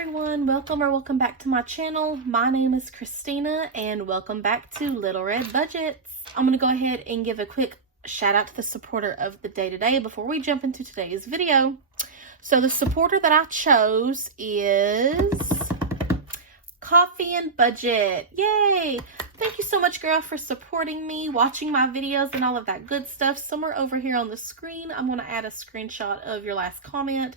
everyone, welcome back to my channel. My name is Christina and welcome back to Little Red Budgets. I'm going to go ahead and give a quick shout out to the supporter of the day today before we jump into today's video. So the supporter that I chose is Coffee and Budget. Yay! Thank you so much, girl, for supporting me, watching my videos and all of that good stuff. Somewhere over here on the screen, I'm going to add a screenshot of your last comment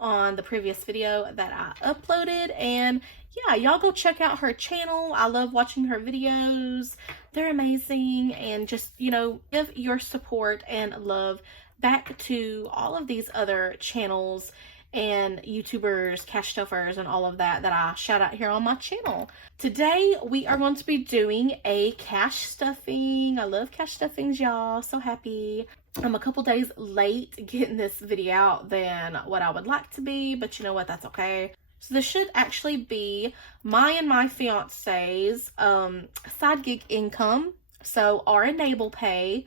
on the previous video that I uploaded. And yeah, y'all go check out her channel. I love watching her videos. They're amazing. And just, you know, give your support and love back to all of these other channels and YouTubers, cash stuffers, and all of that I shout out here on my channel. Today, we are going to be doing a cash stuffing. I love cash stuffings, y'all. So happy. I'm a couple days late getting this video out than what I would like to be, but you know what? That's okay. So this should actually be my and my fiance's side gig income. So our Enable Pay,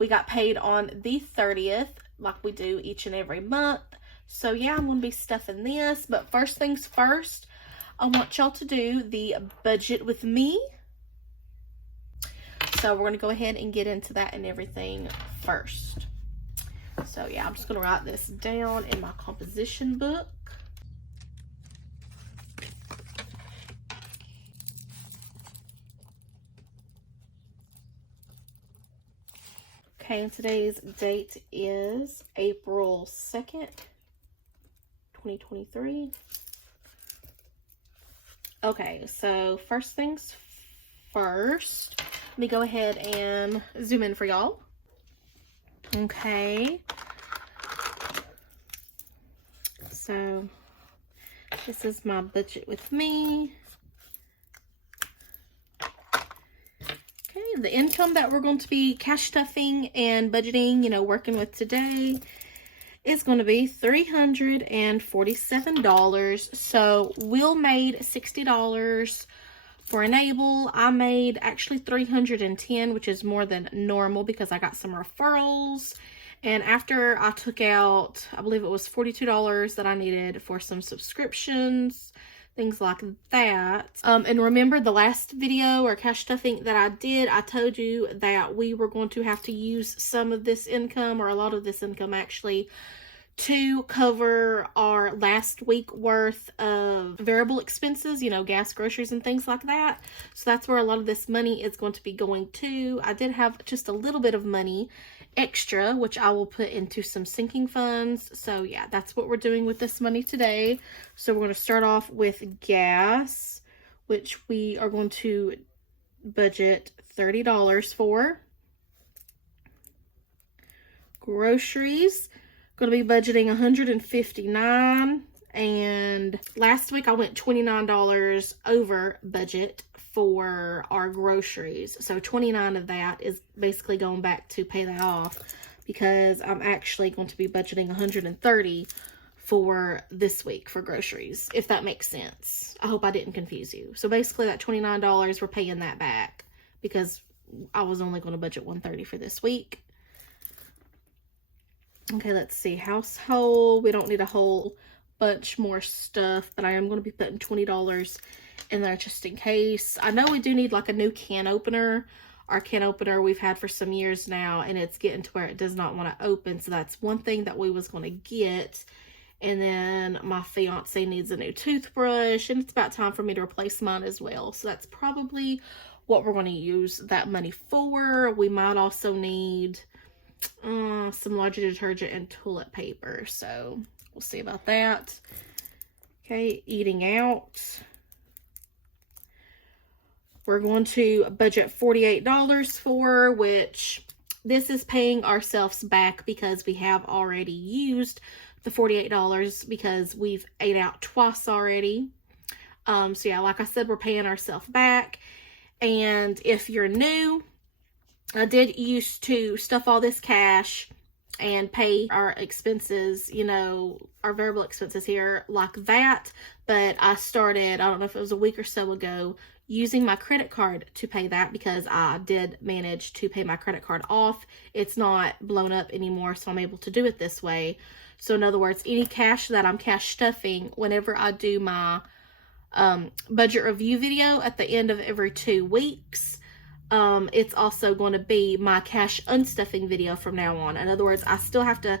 we got paid on the 30th, like we do each and every month. So yeah, I'm going to be stuffing this, but first things first, I want y'all to do the budget with me. So we're going to go ahead and get into that and everything first. So yeah, I'm just going to write this down in my composition book. Okay, and today's date is April 2nd. 2023. Okay, so first things first, let me go ahead and zoom in for y'all. Okay, so this is my budget with me. Okay, the income that we're going to be cash stuffing and budgeting, you know, working with today is going to be $347. So Will made $60 for Enable. I made actually $310, which is more than normal because I got some referrals. And after I took out, I believe it was $42 that I needed for some subscriptions, things like that. And remember the last video or cash stuffing that I did, I told you that we were going to have to use some of this income, or a lot of this income actually, to cover our last week worth of variable expenses, you know, gas, groceries, and things like that. So that's where a lot of this money is going to be going to. I did have just a little bit of money extra, which I will put into some sinking funds. So yeah, that's what we're doing with this money today. So we're going to start off with gas, which we are going to budget $30 for. Groceries, going to be budgeting $159, and last week I went $29 over budget for our groceries. So 29 of that is basically going back to pay that off, because I'm actually going to be budgeting $130 for this week for groceries, if that makes sense. I hope I didn't confuse you. So basically that $29, we're paying that back because I was only going to budget $130 for this week. Okay, let's see. Household, we don't need a whole bunch more stuff, but I am going to be putting $20 in there just in case. I know we do need like a new can opener. Our can opener we've had for some years now, and it's getting to where it does not want to open. So that's one thing that we was going to get. And then my fiance needs a new toothbrush, and it's about time for me to replace mine as well. So that's probably what we're going to use that money for. We might also need some laundry detergent and toilet paper, so we'll see about that. Okay, eating out, we're going to budget $48 for, which this is paying ourselves back because we have already used the $48 because we've ate out twice already. So yeah, like I said, we're paying ourselves back. And if you're new, I did used to stuff all this cash and pay our expenses, you know, our variable expenses here like that. But I started, I don't know if it was a week or so ago, using my credit card to pay that because I did manage to pay my credit card off. It's not blown up anymore, so I'm able to do it this way. So in other words, any cash that I'm cash stuffing, whenever I do my budget review video at the end of every 2 weeks, it's also going to be my cash unstuffing video from now on. In other words, I still have to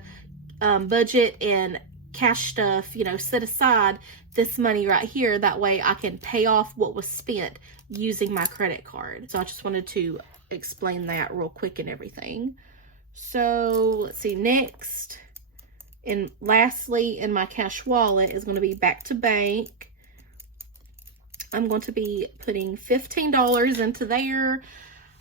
budget and cash stuff, you know, set aside this money right here. That way I can pay off what was spent using my credit card. So I just wanted to explain that real quick and everything. So let's see, next and lastly in my cash wallet is going to be back to bank. I'm going to be putting $15 into there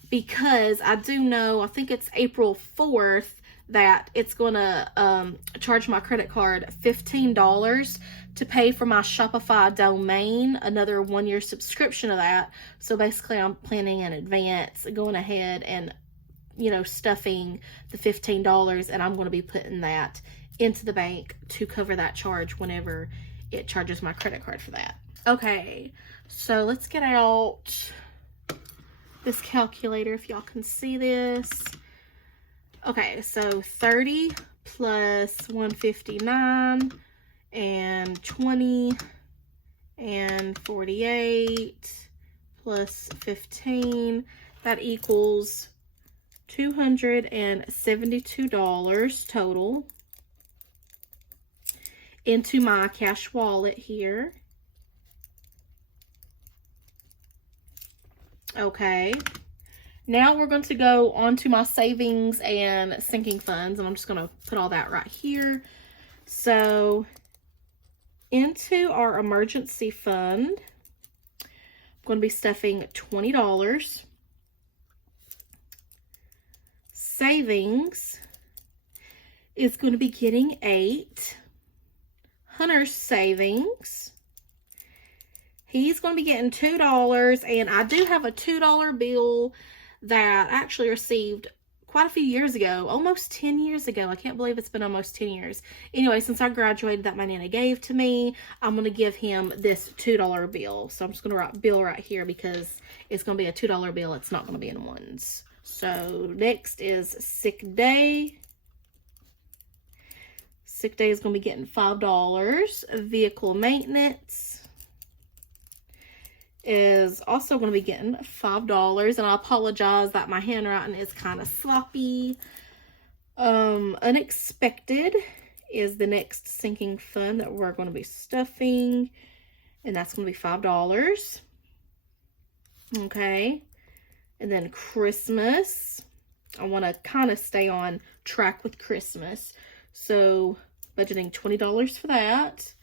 because I do know, I think it's April 4th, that it's going to charge my credit card $15 to pay for my Shopify domain, another 1-year subscription of that. So basically I'm planning in advance, going ahead and, you know, stuffing the $15, and I'm going to be putting that into the bank to cover that charge whenever it charges my credit card for that. Okay, so let's get out this calculator if y'all can see this. Okay, so 30 plus 159 and 20 and 48 plus 15, that equals $272 total into my cash wallet here. Okay, now we're going to go on to my savings and sinking funds, and I'm just going to put all that right here. So into our emergency fund, I'm going to be stuffing $20. Savings is going to be getting $8. Hunter's savings, he's going to be getting $2, and I do have a $2 bill that I actually received quite a few years ago, almost 10 years ago. I can't believe it's been almost 10 years. Anyway, since I graduated that my Nana gave to me, I'm going to give him this $2 bill. So I'm just going to write bill right here because it's going to be a $2 bill. It's not going to be in ones. So next is sick day. Sick day is going to be getting $5. Vehicle maintenance is also going to be getting $5, and I apologize that my handwriting is kind of sloppy. Unexpected is the next sinking fund that we're going to be stuffing, and that's going to be $5. Okay, and then Christmas, I want to kind of stay on track with Christmas, so budgeting $20 for that.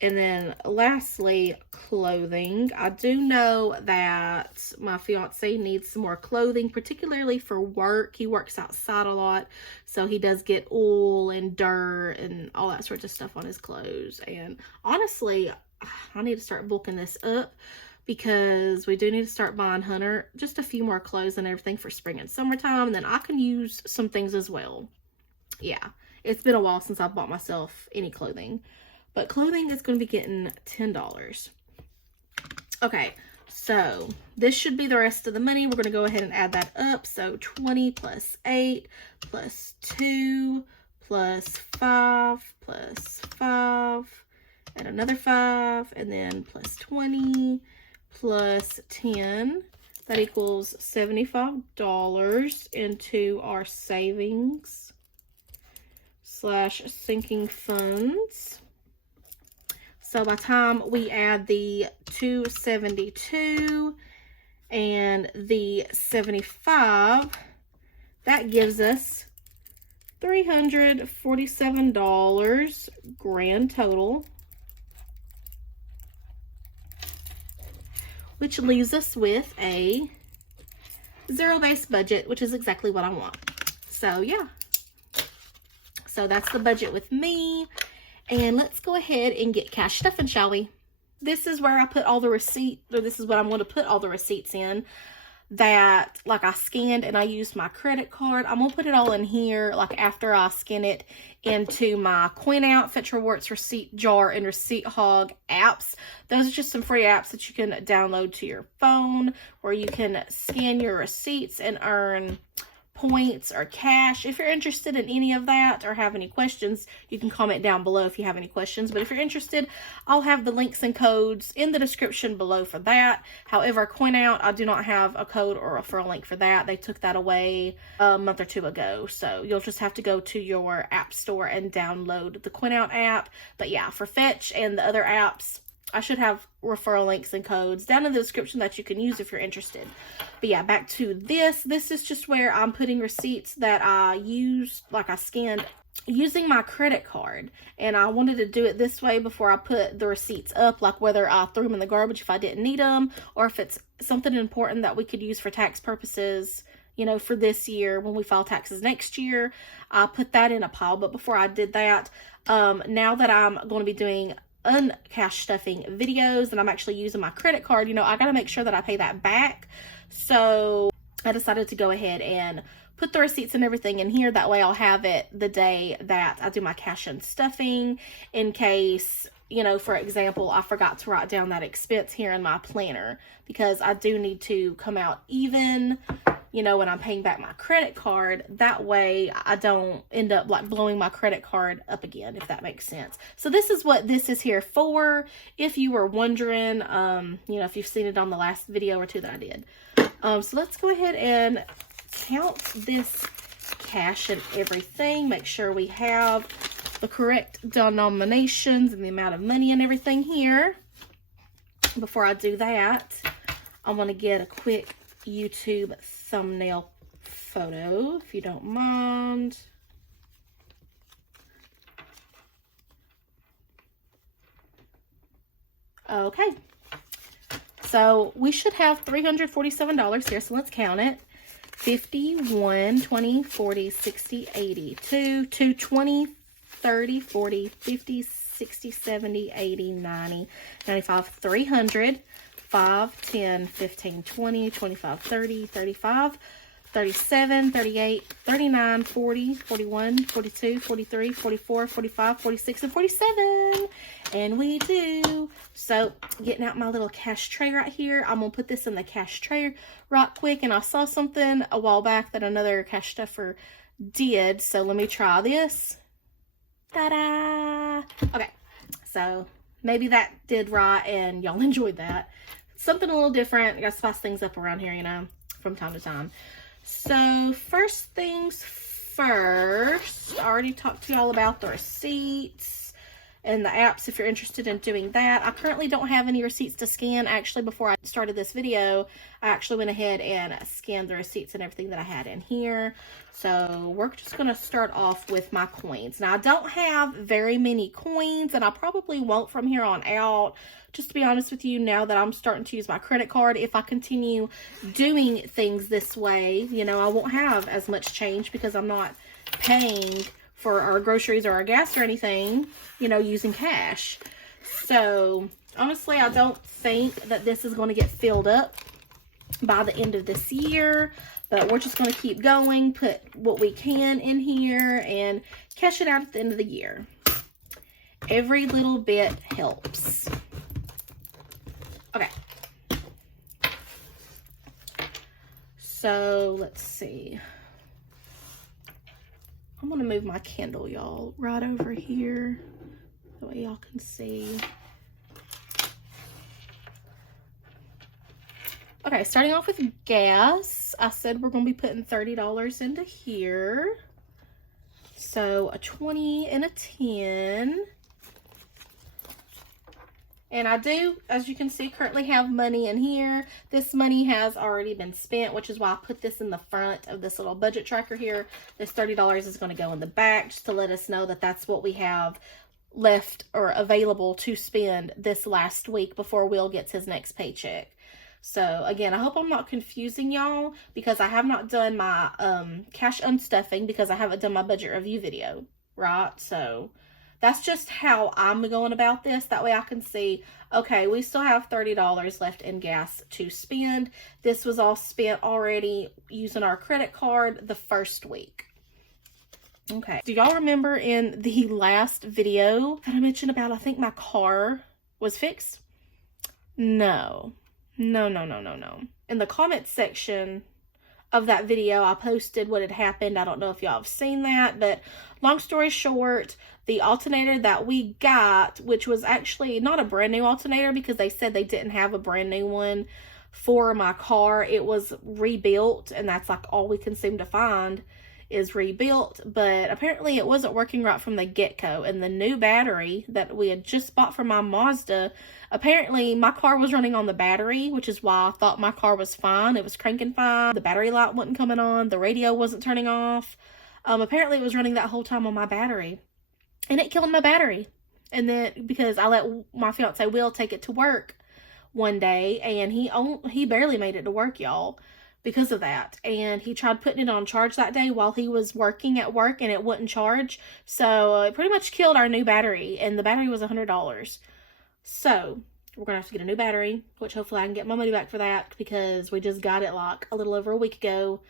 And then lastly, clothing. I do know that my fiance needs some more clothing, particularly for work. He works outside a lot, so he does get oil and dirt and all that sorts of stuff on his clothes. And honestly, I need to start bulking this up because we do need to start buying Hunter just a few more clothes and everything for spring and summertime. And then I can use some things as well. Yeah, it's been a while since I bought myself any clothing. But clothing is going to be getting $10. Okay, so this should be the rest of the money. We're going to go ahead and add that up. So 20 plus 8 plus 2 plus 5 plus 5 and another 5, and then plus 20 plus 10. That equals $75 into our savings / sinking funds. So by the time we add the 272 and the 75, that gives us $347 grand total, which leaves us with a zero-based budget, which is exactly what I want. So yeah, so that's the budget with me. And let's go ahead and get cash stuffing, shall we? This is where I put all the receipts, or this is what I'm going to put all the receipts in that, like, I scanned and I used my credit card. I'm going to put it all in here, like, after I scan it into my Coinout, Fetch Rewards, Receipt Jar, and Receipt Hog apps. Those are just some free apps that you can download to your phone where you can scan your receipts and earn points or cash. If you're interested in any of that or have any questions, you can comment down below if you have any questions. But if you're interested, I'll have the links and codes in the description below for that. However, CoinOut, I do not have a code or a referral link for that. They took that away a month or two ago. So you'll just have to go to your app store and download the CoinOut app. But yeah, for Fetch and the other apps, I should have referral links and codes down in the description that you can use if you're interested. But yeah, back to this. This is just where I'm putting receipts that I used, like I scanned using my credit card. And I wanted to do it this way before I put the receipts up, like whether I threw them in the garbage if I didn't need them, or if it's something important that we could use for tax purposes, you know, for this year when we file taxes next year. I put that in a pile. But before I did that, now that I'm going to be doing uncash stuffing videos and I'm actually using my credit card, you know, I got to make sure that I pay that back. So I decided to go ahead and put the receipts and everything in here. That way I'll have it the day that I do my cash and stuffing, in case, you know, for example, I forgot to write down that expense here in my planner, because I do need to come out even, you know, when I'm paying back my credit card. That way I don't end up like blowing my credit card up again, if that makes sense. So this is what this is here for, if you were wondering, you know, if you've seen it on the last video or two that I did. So let's go ahead and count this cash and everything. Make sure we have the correct denominations and the amount of money and everything here. Before I do that, I'm going to get a quick YouTube thumbnail photo, if you don't mind. Okay, so we should have $347 here, so let's count it. 50, 1, 20, 40, 60, 80, 2, 2, 20, 30, 40, 50, 60, 70, 80, 90, 95, 300, 5, 10, 15, 20, 25, 30, 35, 37, 38, 39, 40, 41, 42, 43, 44, 45, 46, and 47. And we do. So, getting out my little cash tray right here. I'm going to put this in the cash tray right quick. And I saw something a while back that another cash stuffer did. So, let me try this. Ta-da! Okay. So, maybe that did right and y'all enjoyed that. Something a little different. I got to spice things up around here, you know, from time to time. So, first things first, I already talked to y'all about the receipts and the apps if you're interested in doing that. I currently don't have any receipts to scan. Actually, before I started this video, I actually went ahead and scanned the receipts and everything that I had in here. So, we're just going to start off with my coins. Now, I don't have very many coins, and I probably won't from here on out. Just to be honest with you, now that I'm starting to use my credit card, if I continue doing things this way, you know, I won't have as much change because I'm not paying for our groceries or our gas or anything, you know, using cash. So, honestly, I don't think that this is going to get filled up by the end of this year. But we're just going to keep going, put what we can in here, and cash it out at the end of the year. Every little bit helps. Okay. So, let's see. I'm going to move my candle, y'all, right over here. That way y'all can see. Okay, starting off with gas. I said we're going to be putting $30 into here. So, a 20 and a 10. And I do, as you can see, currently have money in here. This money has already been spent, which is why I put this in the front of this little budget tracker here. This $30 is going to go in the back just to let us know that that's what we have left or available to spend this last week before Will gets his next paycheck. So, again, I hope I'm not confusing y'all because I have not done my cash unstuffing because I haven't done my budget review video, right? So, that's just how I'm going about this. That way I can see, okay, we still have $30 left in gas to spend. This was all spent already using our credit card the first week. Okay. Do y'all remember in the last video that I mentioned about, I think my car was fixed? No. No. In the comment section, of that video, I posted what had happened. I don't know if y'all have seen that, but long story short, the alternator that we got, which was actually not a brand new alternator because they said they didn't have a brand new one for my car. It was rebuilt, and that's like all we can seem to find is rebuilt, but apparently it wasn't working right from the get-go. And the new battery that we had just bought for my Mazda, apparently my car was running on the battery, which is why I thought my car was fine. It was cranking fine. The battery light wasn't coming on. The radio wasn't turning off. Apparently it was running that whole time on my battery, and it killed my battery. And then because I let my fiance Will take it to work one day, and he barely made it to work, y'all, because of that. And he tried putting it on charge that day while he was working at work, and it wouldn't charge. So it pretty much killed our new battery, and the battery was $100. So we're gonna have to get a new battery, which hopefully I can get my money back for that, because we just got it like a little over a week ago.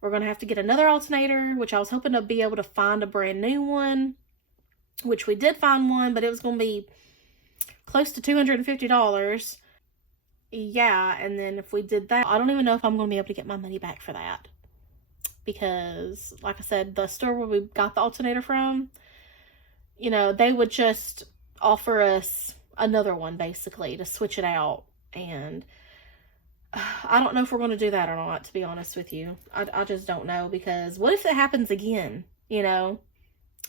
We're gonna have to get another alternator, which I was hoping to be able to find a brand new one, which we did find one, but it was gonna be close to $250. Yeah, and then if we did that, I don't even know if I'm going to be able to get my money back for that. Because, like I said, the store where we got the alternator from, you know, they would just offer us another one, basically, to switch it out. And I don't know if we're going to do that or not, to be honest with you. I just don't know, because what if it happens again, you know,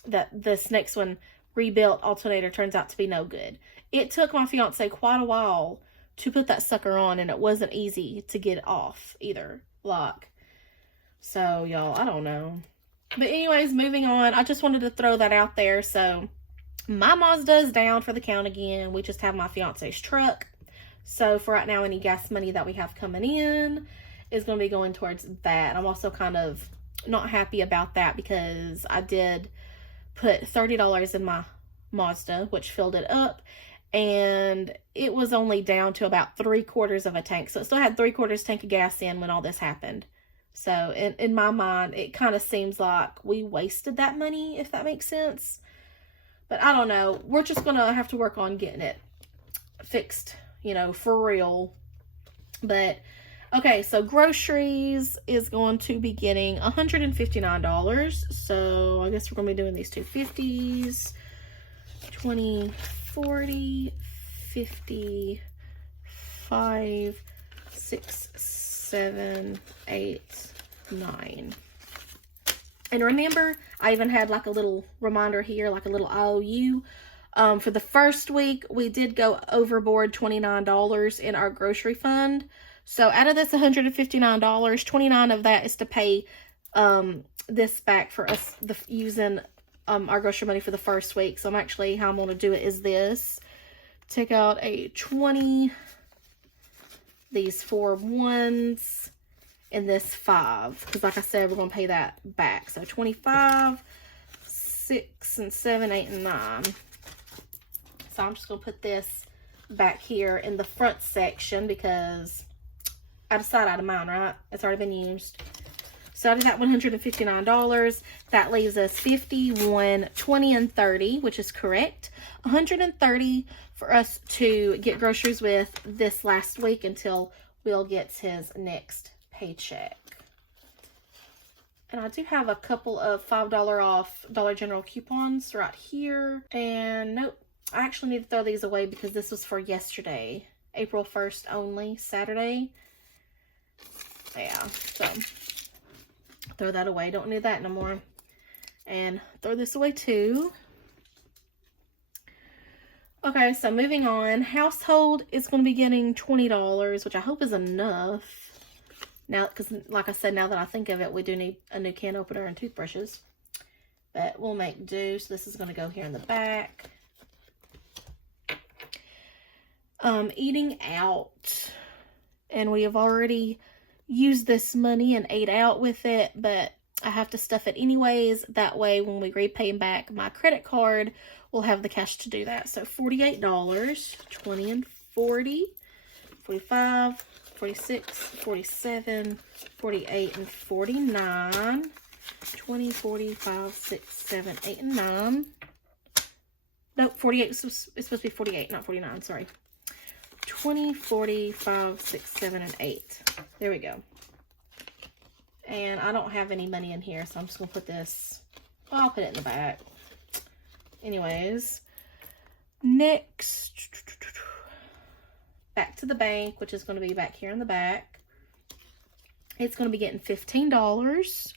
that this next one, rebuilt alternator, turns out to be no good. It took my fiance quite a while to put that sucker on, and it wasn't easy to get it off either. Like, so y'all, I don't know. But anyways, moving on. I just wanted to throw that out there. So my Mazda is down for the count again. We just have my fiance's truck. So for right now, any gas money that we have coming in is going to be going towards that. I'm also kind of not happy about that, because I did put $30 in my Mazda, which filled it up, and it was only down to about 3/4 of a tank. So it still had 3/4 tank of gas in when all this happened. So in my mind, it kind of seems like we wasted that money, if that makes sense. But I don't know. We're just going to have to work on getting it fixed, you know, for real. But okay, so groceries is going to be getting $159. So I guess we're going to be doing these two 50s. 20, 40, 50, 5, 6, 7, 8, 9. And remember, I even had like a little reminder here, like a little IOU. For the first week, we did go overboard $29 in our grocery fund. So out of this $159, 29 of that is to pay this back for us using our grocery money for the first week. So I'm actually, how I'm going to do it is this. Take out a 20, these 4 ones, and this 5. Because like I said, we're going to pay that back. So 25, 6, and 7, 8, and 9. So I'm just going to put this back here in the front section, because out of sight, out of mind, right? It's already been used. So out of that $159, that leaves us 51, 20, and 30, which is correct. $130 for us to get groceries with this last week until Will gets his next paycheck. And I do have a couple of $5 off Dollar General coupons right here. And nope, I actually need to throw these away because this was for yesterday, April 1st only, Saturday. Yeah, so throw that away. Don't need that no more. And throw this away too. Okay, so moving on. Household is going to be getting $20, which I hope is enough. Now, because like I said, now that I think of it, we do need a new can opener and toothbrushes. But we'll make do. So this is going to go here in the back. Eating out. And we have already used this money and ate out with it, but I have to stuff it anyways. That way, when we repay back my credit card, we'll have the cash to do that. So $48, 20 and 40, 45, 46, 47, 48, and 49, 20, 45, 6, 7, 8, and 9. Nope, 48, it's supposed to be 48, not 49, sorry. 20, 40, 5, 6, 7, and 8. There we go. And I don't have any money in here, so I'm just going to put this, well, I'll put it in the back. Anyways, next, back to the bank, which is going to be back here in the back. It's going to be getting $15.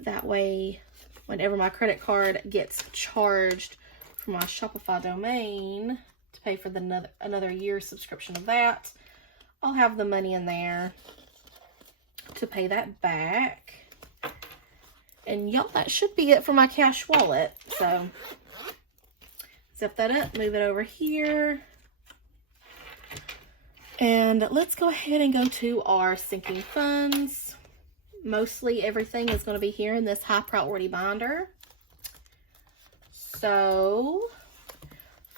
That way, whenever my credit card gets charged for my Shopify domain to pay for the another year's subscription of that, I'll have the money in there to pay that back. And y'all, that should be it for my cash wallet. So zip that up, move it over here. And let's go ahead and go to our sinking funds. Mostly everything is going to be here in this high priority binder. So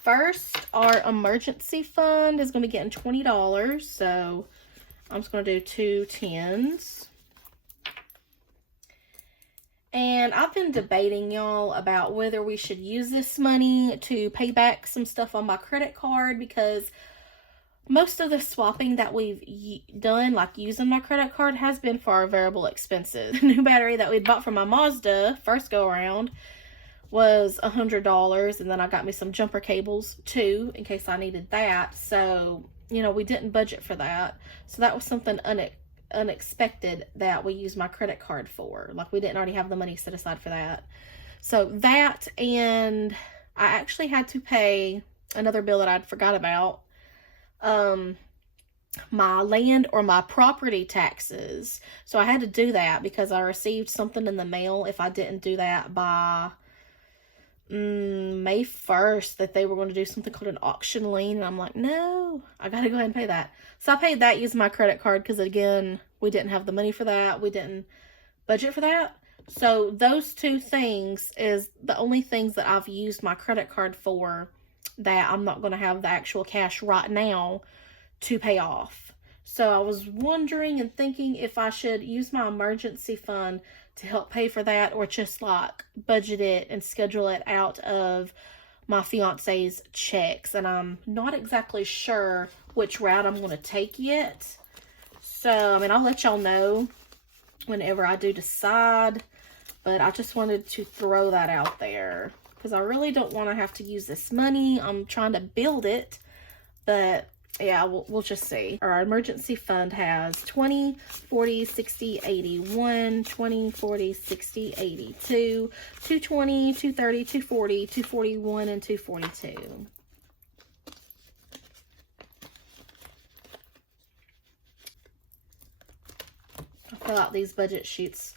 first, our emergency fund is going to be getting $20. So I'm just going to do 2 10s. And I've been debating, y'all, about whether we should use this money to pay back some stuff on my credit card, because most of the swapping that we've done, like using my credit card, has been for our variable expenses. The new battery that we bought from my Mazda first go around was $100, and then I got me some jumper cables too in case I needed that. So, you know, we didn't budget for that. So that was something unexpected that we used my credit card for. Like, we didn't already have the money set aside for that. So that, and I actually had to pay another bill that I'd forgot about. My land or my property taxes. So I had to do that because I received something in the mail if I didn't do that by May 1st, that they were going to do something called an auction lien. And I'm like, no, I got to go ahead and pay that. So I paid that using my credit card because, again, we didn't have the money for that. We didn't budget for that. So those two things is the only things that I've used my credit card for that I'm not going to have the actual cash right now to pay off. So I was wondering and thinking if I should use my emergency fund to help pay for that, or just like budget it and schedule it out of my fiance's checks. And I'm not exactly sure which route I'm going to take yet. So, I mean, I'll let y'all know whenever I do decide, but I just wanted to throw that out there because I really don't want to have to use this money. I'm trying to build it, but yeah, we'll just see. Our emergency fund has 20, 40, 60, 81, 20, 40, 60, 82, 220, 230, 240, 241, and 242. I'll fill out these budget sheets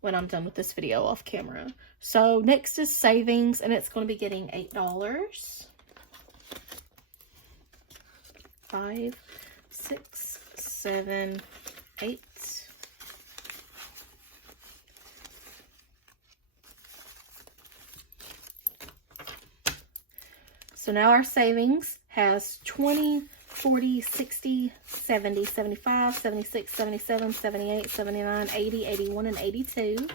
when I'm done with this video off camera. So next is savings, and it's going to be getting $8. 5, 6, 7, 8. So now our savings has 20, 40, 60, 70, 75, 76, 77, 78, 79, 80, 81, and 82.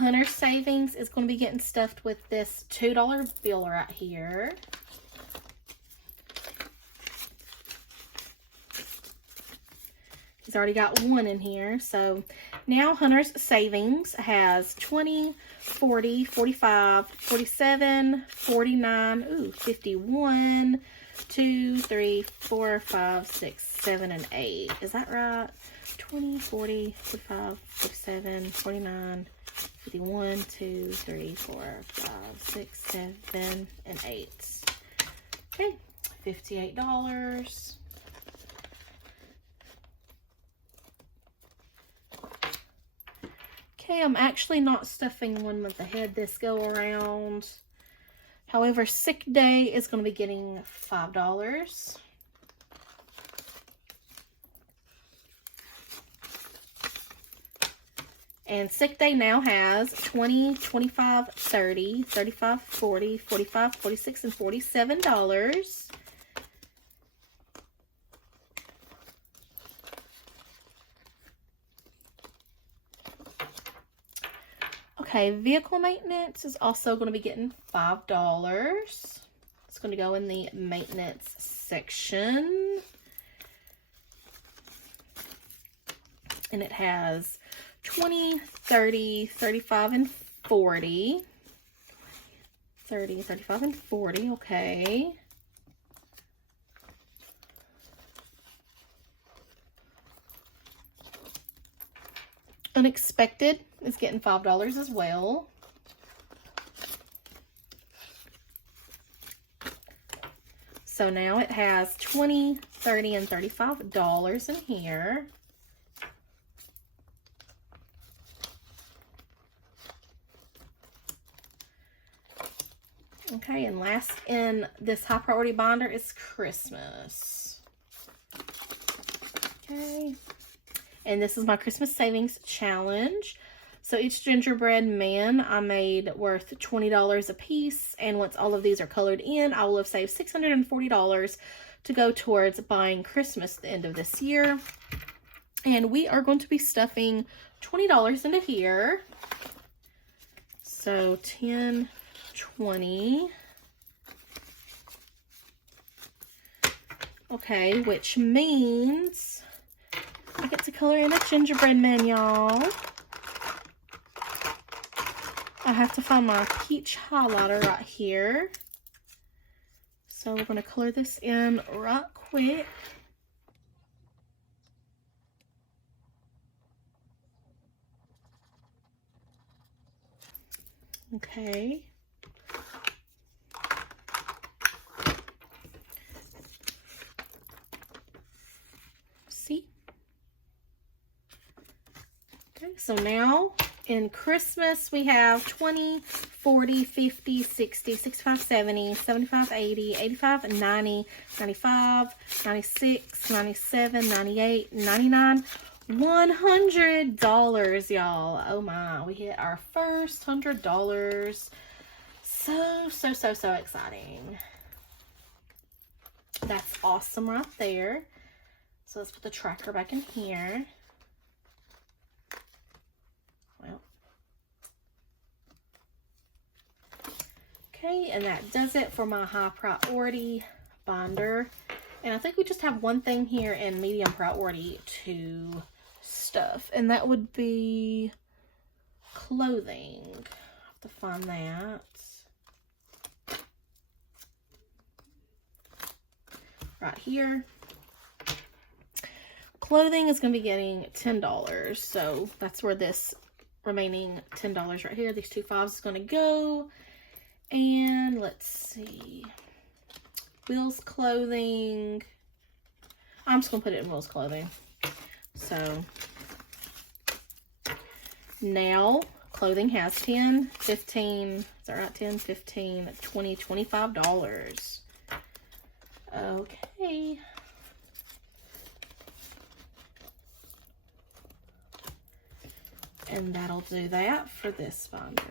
Hunter's savings is going to be getting stuffed with this $2 bill right here. He's already got one in here. So now Hunter's savings has 20, 40, 45, 47, 49, 51, 2, 3, 4, 5, 6, 7, and 8. Is that right? 20, 40, 45, 47, 49, 51, 2, 3, 4, 5, 6, 7, and 8. Okay, $58. Okay, I'm actually not stuffing 1 month ahead this go around. However, sick day is going to be getting $5. And sick day now has 20, 25, 30, 35, 40, 45, 46, and $47. Okay, vehicle maintenance is also going to be getting $5. It's It's going to go in the maintenance section. And it has 20, 30, 35, and 40. 30, 35, and 40. Okay. Unexpected is getting $5 as well. So now it has 20, 30, and $35 in here. Okay, and last in this high priority binder is Christmas. Okay. And this is my Christmas savings challenge. So each gingerbread man I made worth $20 a piece. And once all of these are colored in, I will have saved $640 to go towards buying Christmas at the end of this year. And we are going to be stuffing $20 into here. So 10, 20. Okay, which means I get to color in a gingerbread man, y'all. I have to find my peach highlighter right here. So we're going to color this in right quick. Okay. See? Okay, so now in Christmas we have 20, 40, 50, 60, 65, 70, 75, 80, 85, 90, 95, 96, 97, 98, 99, $100, y'all. Oh my, we hit our first $100. So exciting. That's awesome right there. So let's put the tracker back in here. Well. Okay, and that does it for my high priority binder. And I think we just have one thing here in medium priority to stuff, and that would be clothing. I have to find that. Right here. Clothing is going to be getting $10, so that's where this remaining $10 right here, these 2 5s, is going to go. And let's see, Will's clothing, I'm just going to put it in Will's clothing. So now clothing has 10, 15, is that right? 10, 15, 20, $25. Okay. And that'll do that for this binder.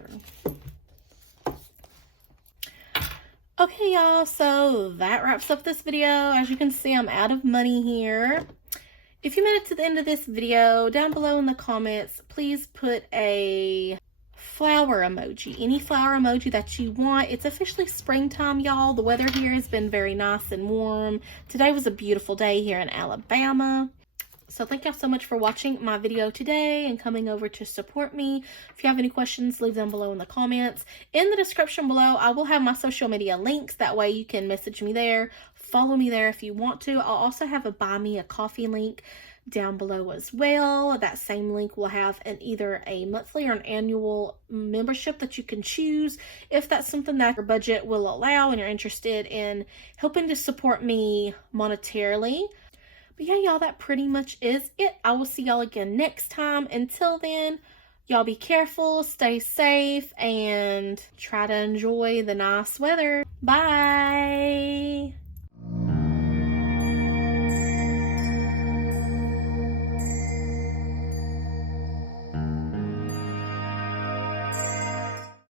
Okay, y'all, so that wraps up this video. As you can see, I'm out of money here. If you made it to the end of this video, down below in the comments, please put a flower emoji, any flower emoji that you want. It's officially springtime, y'all. The weather here has been very nice and warm. Today was a beautiful day here in Alabama. So thank y'all so much for watching my video today and coming over to support me. If you have any questions, leave them below in the comments. In the description below, I will have my social media links. That way you can message me there, follow me there if you want to. I'll also have a buy me a coffee link down below as well. That same link will have either a monthly or an annual membership that you can choose if that's something that your budget will allow and you're interested in helping to support me monetarily. But yeah, y'all, that pretty much is it. I will see y'all again next time. Until then, y'all be careful, stay safe, and try to enjoy the nice weather. Bye!